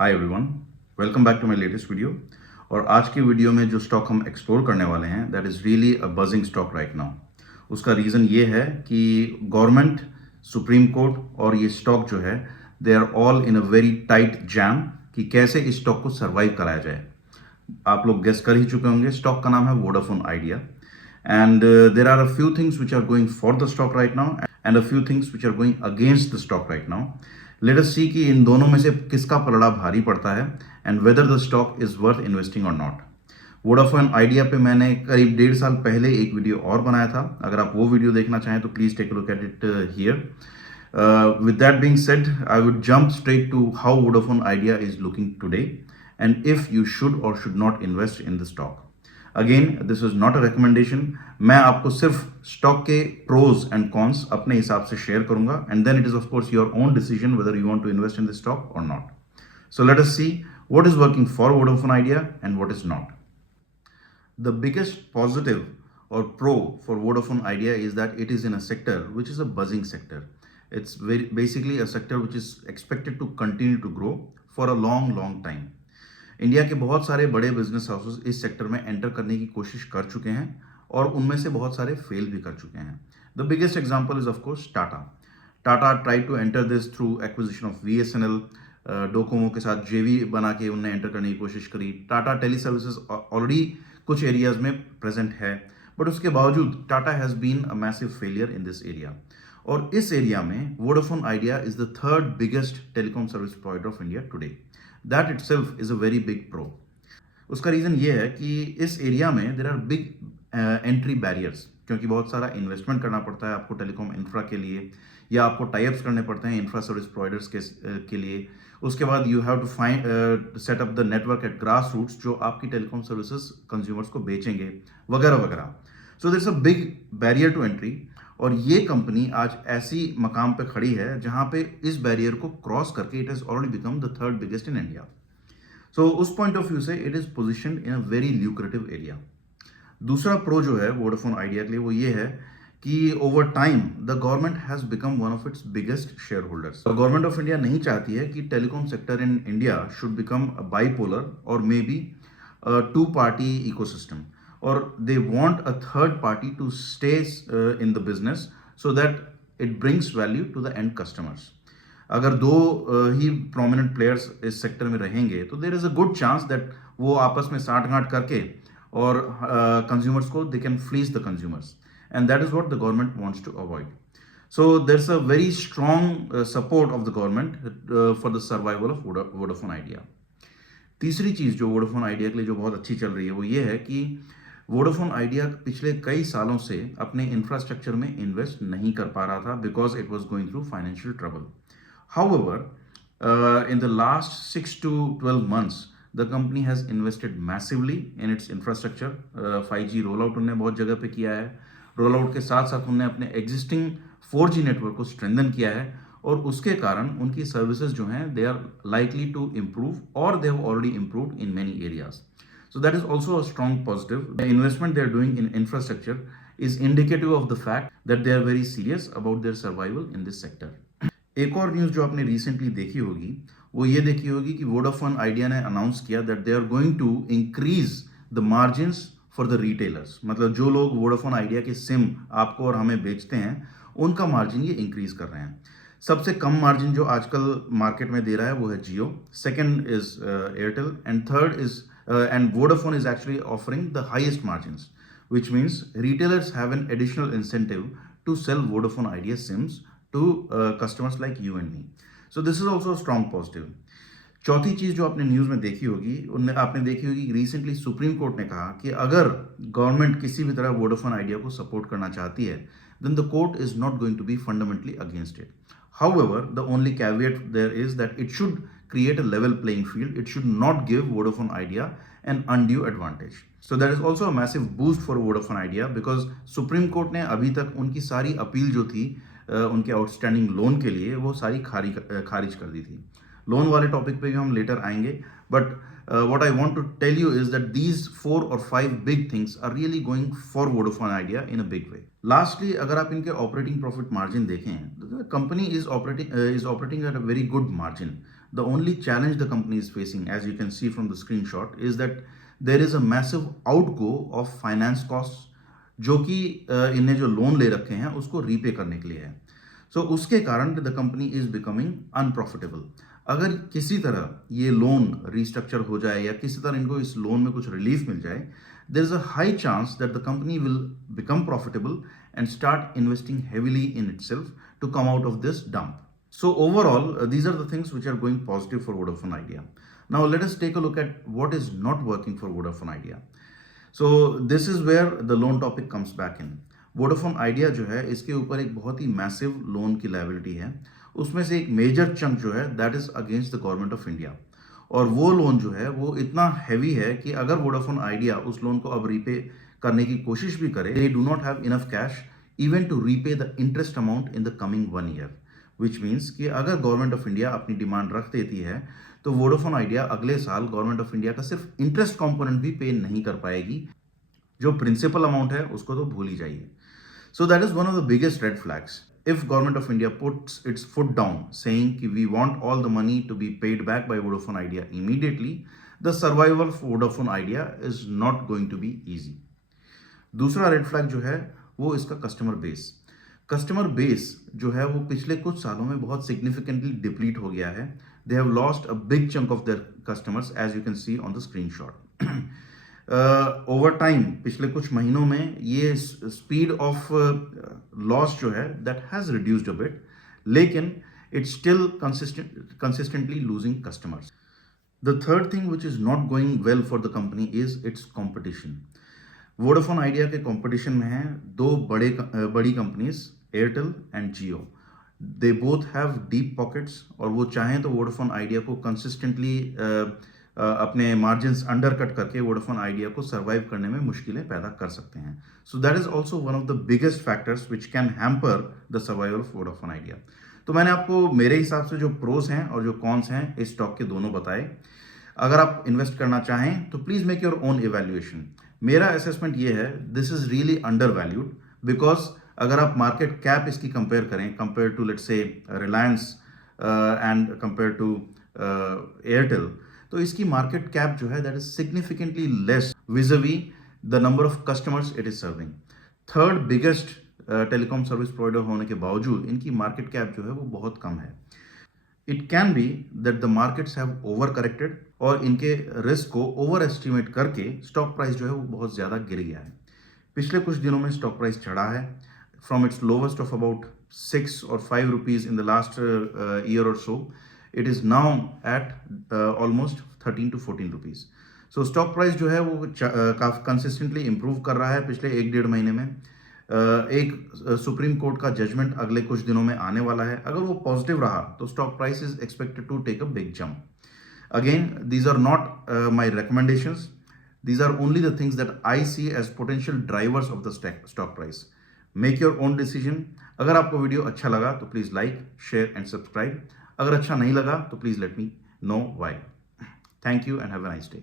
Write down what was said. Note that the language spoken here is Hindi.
Hi everyone, welcome back to my latest video. और आज की वीडियो में जो स्टॉक हम एक्सप्लोर करने वाले हैं that is really a buzzing stock right now. उसका रीज़न ये है कि गवर्नमेंट, सुप्रीम कोर्ट और ये स्टॉक जो है they are all in a very tight jam कि कैसे इस स्टॉक को सर्वाइव कराया जाए। आप लोग गेस कर ही चुके होंगे, स्टॉक का नाम है Vodafone Idea. And there are a few things which are going for the stock right now and a few things which are going against the stock right now. Let us see कि इन दोनों में से किसका पलड़ा भारी पड़ता है and whether the stock is worth investing और नॉट। वोडाफोन आइडिया पे मैंने करीब 1.5 साल पहले एक वीडियो और बनाया था। अगर आप वो वीडियो देखना चाहें तो please take a look at it here. With that being said, I would jump straight to how Vodafone Idea is looking today and if you should or should not invest in the stock. Again, this is not a recommendation. मैं आपको सिर्फ स्टॉक के प्रोज एंड कॉन्स अपने हिसाब से शेयर करूंगा and then it is of course your own decision whether you want to invest in the stock or not. So let us see what is working for Vodafone Idea and what is not. The biggest positive or pro for Vodafone Idea is that it is in a sector which is a buzzing sector. It's basically a sector which is expected to continue to grow for a long time. India के बहुत सारे बड़े बिजनेस हाउसेस इस सेक्टर में एंटर करने की कोशिश कर चुके हैं और उनमें से बहुत सारे फेल भी कर चुके हैं। The biggest example is of course Tata. Tata try to enter this through acquisition of VSNL। Docomo के साथ जेवी बना के उनने एंटर करने की कोशिश करी। टाटा टेली सर्विसेज ऑलरेडी कुछ एरियाज में प्रेजेंट है, बट उसके बावजूद Tata has been a massive failure in this area. और इस एरिया में Vodafone Idea is the third biggest telecom service provider of India today. That itself is a very big pro. उसका रीजन ये है कि इस एरिया में there are big entry barriers, क्योंकि बहुत सारा इन्वेस्टमेंट करना पड़ता है आपको टेलीकॉम इंफ्रा के लिए, या आपको टाइप्स करने पड़ते हैं इंफ्रा सर्विस प्रोवाइडर्स के लिए। उसके बाद you have to find set up the network at grass roots जो आपकी टेलीकॉम सर्विसेज कंज्यूमर्स को बेचेंगे वगैरह वगैरह। So there is a big barrier to entry. और ये कंपनी आज ऐसी मकाम पे खड़ी है जहां पे इस बैरियर को क्रॉस करके it has already become the third biggest in India. So उस पॉइंट ऑफ व्यू से it is position in a very lucrative area. दूसरा प्रो जो है वोडाफोन आइडिया के लिए वो ये है कि over time the government has become one of its biggest share holders. Government of India नहीं चाहती है कि telecom sector in India should become bipolar और may be two party ecosystem, और they want a third party to stay in the business so that it brings value to the end customers. अगर दो ही प्रोमिनेंट प्लेयर्स इस सेक्टर में रहेंगे तो there is a good chance that वो आपस में साठ गांठ करके और कंज्यूमर्स को they can fleece the consumers, and that is what the government wants to avoid. So there is a very strong support of the government for the survival of Vodafone Idea. तीसरी चीज जो वोडाफोन आइडिया के लिए जो बहुत अच्छी चल रही है वो ये है कि वोडाफोन आइडिया पिछले कई सालों से अपने इंफ्रास्ट्रक्चर में इन्वेस्ट नहीं कर पा रहा था because it was going through financial trouble. However, in the last 6 to 12 months, the company has invested massively in its infrastructure. 5G rollout उन्होंने बहुत जगह पे किया है। रोल के साथ साथ उन्होंने अपने एग्जिस्टिंग 4G नेटवर्क को स्ट्रेंथन किया है, और उसके कारण उनकी सर्विसेज जो हैं they are likely to improve और they have already improved in many areas. So that is also a strong positive. The investment they are doing in infrastructure is indicative of the fact that they are very serious about their survival in this sector. एक और न्यूज जो आपने रिसेंटली देखी होगी वो ये देखी होगी कि वोडाफोन आइडिया ने अनाउंस किया that they are going to increase the margins for the retailers. मतलब जो लोग वोडाफोन आइडिया के सिम आपको और हमें बेचते हैं उनका मार्जिन ये इंक्रीज कर रहे हैं। सबसे कम मार्जिन जो आजकल मार्केट में दे रहा है वो है Jio, second is Airtel, and third is and Vodafone is actually offering the highest margins, which means retailers have an additional incentive to sell Vodafone Idea SIMs to customers like you and me. So this is also a strong positive. चौथी चीज जो आपने न्यूज में देखी होगी, आपने देखी होगी कि रिसेंटली सुप्रीम कोर्ट ने कहा कि अगर गवर्नमेंट किसी भी तरह वोडाफोन आइडिया को सपोर्ट करना चाहती है then the court is not going to be fundamentally against it. However, the only caveat there is that it should create a level playing field. It should not give Vodafone Idea an undue advantage. So that is also a massive boost for Vodafone Idea because Supreme Court ने अभी तक उनकी सारी अपील जो थी उनके आउटस्टैंडिंग लोन के लिए वो सारी खारिज कर दी थी। लोन वाले टॉपिक पे भी हम लेटर आएंगे, but what I want to tell you is that these 4 or 5 big things are really going for Vodafone Idea in a big way. Lastly, अगर आप इनके ऑपरेटिंग प्रॉफिट मार्जिन देखें, the company is operating at a very good margin. The only challenge the company is facing, as you can see from the screenshot, is that there is a massive outgo of finance costs जो कि इन्हें जो लोन ले रखे हैं उसको रीपे करने के लिए है. सो उसके कारण the company is becoming unprofitable. अगर किसी तरह ये लोन रिस्ट्रक्चर हो जाए या किसी तरह इनको इस लोन में कुछ रिलीफ मिल जाए, there is a high chance that the company will become profitable and start investing heavily in itself to come out of this dump. So overall, these are the things which are going positive for Vodafone Idea. Now let us take a look at what is not working for Vodafone Idea. So this is where the loan topic comes back in. Vodafone Idea जो है इसके ऊपर एक बहुत ही मैसिव लोन की लायबिलिटी है. उसमें से एक मेजर चंक जो है that is against the government of India. और वो लोन जो है वो इतना हैवी है कि अगर वोडाफोन आइडिया उस लोन को अब रीपे करने की कोशिश भी करे, they do not have enough cash even to repay the interest amount in the coming 1 year. Which means कि अगर गवर्नमेंट ऑफ इंडिया अपनी डिमांड रख देती है तो वोडाफोन आइडिया अगले साल गवर्नमेंट ऑफ इंडिया का सिर्फ इंटरेस्ट कंपोनेंट भी पे नहीं कर पाएगी. जो प्रिंसिपल अमाउंट है उसको तो भूल ही जाइए. So that is one of the biggest red flags. If government of India puts its foot down saying कि we want all the money to be paid back by Vodafone Idea immediately, the survival of Vodafone Idea is not going to be easy. दूसरा रेड फ्लैग जो है वो इसका कस्टमर बेस. कस्टमर बेस जो है वो पिछले कुछ सालों में बहुत सिग्निफिकेंटली डिप्लीट हो गया है. They have lost a big chunk of their customers as you can see on the screenshot. Over time पिछले कुछ महीनों में ये स्पीड ऑफ लॉस जो है that has reduced a bit, लेकिन it's still consistently losing customers. The third thing which is not going well for the company is its competition. Vodafone Idea के कंपटीशन में हैं दो बड़ी companies, Airtel and Jio. They both have deep pockets और वो चाहें तो वोडाफोन आइडिया को कंसिस्टेंटली अपने मार्जिन्स अंडरकट करके वोडाफोन आइडिया को सर्वाइव करने में मुश्किलें पैदा कर सकते हैं. So that is also one of the biggest factors which can hamper the survival of Vodafone idea. तो मैंने आपको मेरे हिसाब से जो प्रोज हैं और जो कॉन्स हैं इस स्टॉक के दोनों बताए. अगर आप इन्वेस्ट करना चाहें तो please make your own evaluation. मेरा असेसमेंट ये है this is really under valued, because अगर आप मार्केट कैप इसकी कंपेयर करें compare to let's say Reliance and compare to Airtel, तो इसकी मार्केट कैप जो है that is significantly less vis-a-vis the number of customers it is serving. Third biggest telecom service provider होने के बावजूद इनकी मार्केट कैप जो है वो बहुत कम है. It can be that the markets have over corrected और इनके रिस्क को ओवर एस्टिमेट करके स्टॉक प्राइस जो है वो बहुत ज़्यादा गिर गया है. पिछले कुछ दिनों में स्टॉक प्राइस चढ़ा है from its lowest of about 6 or 5 rupees in the last year or so. It is now at almost 13 to 14 rupees. So stock price जो है वो काफ़ी कंसिस्टेंटली इम्प्रूव कर रहा है पिछले 1-1.5 महीने में. एक सुप्रीम कोर्ट का जजमेंट अगले कुछ दिनों में आने वाला है. अगर वो पॉजिटिव रहा तो stock price is expected to take a big jump. Again, these are not my recommendations. These are only the things that I see as potential drivers of the stock price. Make your own decision. अगर आपको वीडियो अच्छा लगा तो please like, share and subscribe. अगर अच्छा नहीं लगा तो please let me know why. Thank you and have a nice day.